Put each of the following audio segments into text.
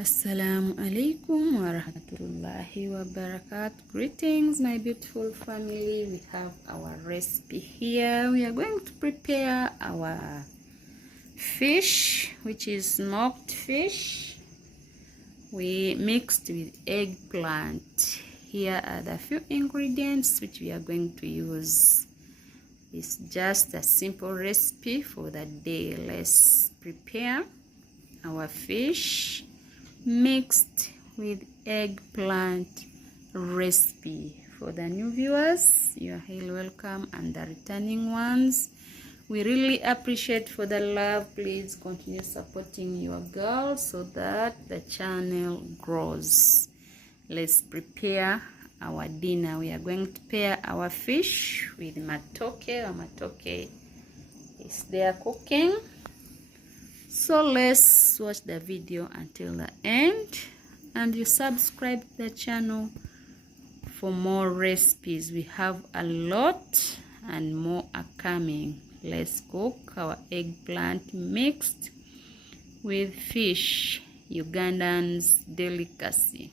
Assalamu alaikum wa rahmatullahi wa barakatuh. Greetings, my beautiful family. We have our recipe here. We are going to prepare our fish, which is smoked fish. We mixed with eggplant. Here are the few ingredients which we are going to use. It's just a simple recipe for the day. Let's prepare our fish mixed with eggplant recipe. For the new viewers, you are highly welcome, and the returning ones, we really appreciate for the love. Please continue supporting your girl so that the channel grows. Let's prepare our dinner. We are going to pair our fish with matoke. Our matoke is there cooking. So let's watch the video until the end, and you subscribe to the channel for more recipes. We have a lot and more are coming. Let's cook our eggplant mixed with fish, Ugandan's delicacy.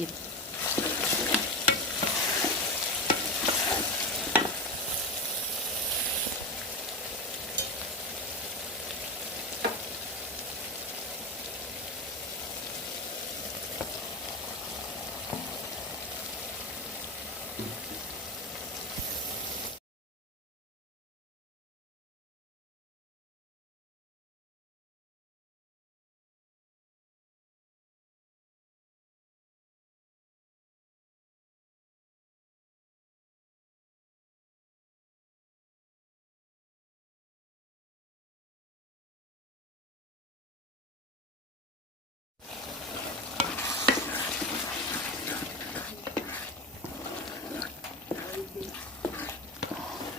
it.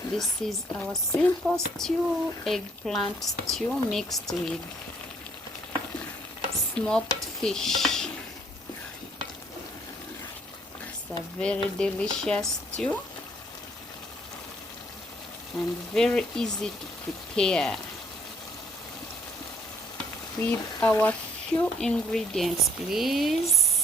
This is our simple stew, eggplant stew mixed with smoked fish. It's a very delicious stew and very easy to prepare with our few ingredients, please.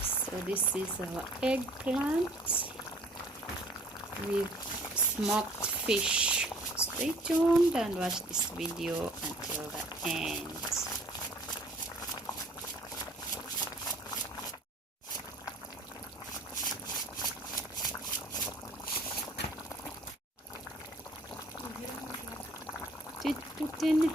So this is our eggplant with smoked fish. Stay tuned and watch this video until the end. Put in.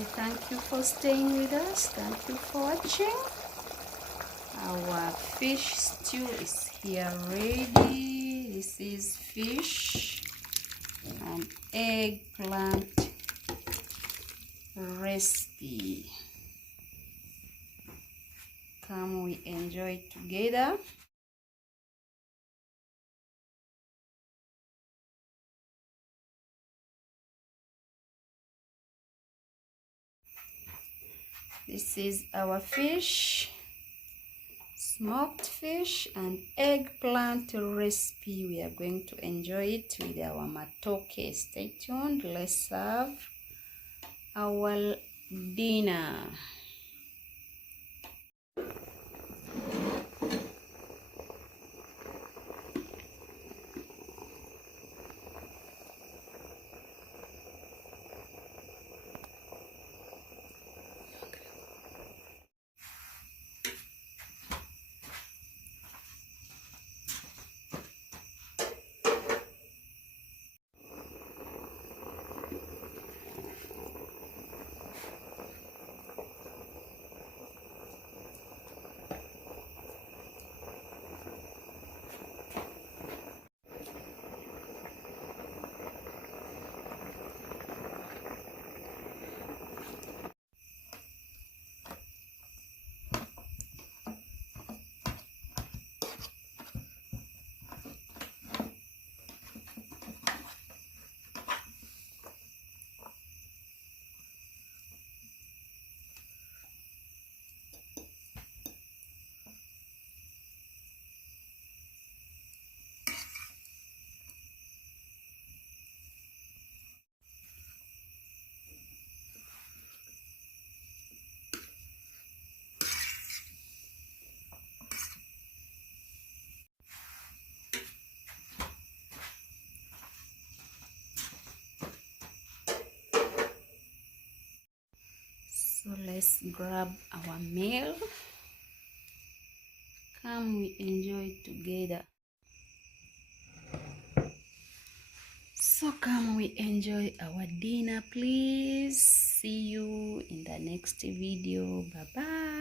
family, thank you for staying with us. Thank you for watching. Our fish stew is here ready. This is fish and eggplant recipe. Come, we enjoy together. This is our fish, smoked fish and eggplant recipe. We are going to enjoy it with our matoke. Stay tuned. Let's serve our dinner. So let's grab our meal. Come, we enjoy together. So come, we enjoy our dinner, please. See you in the next video. Bye bye.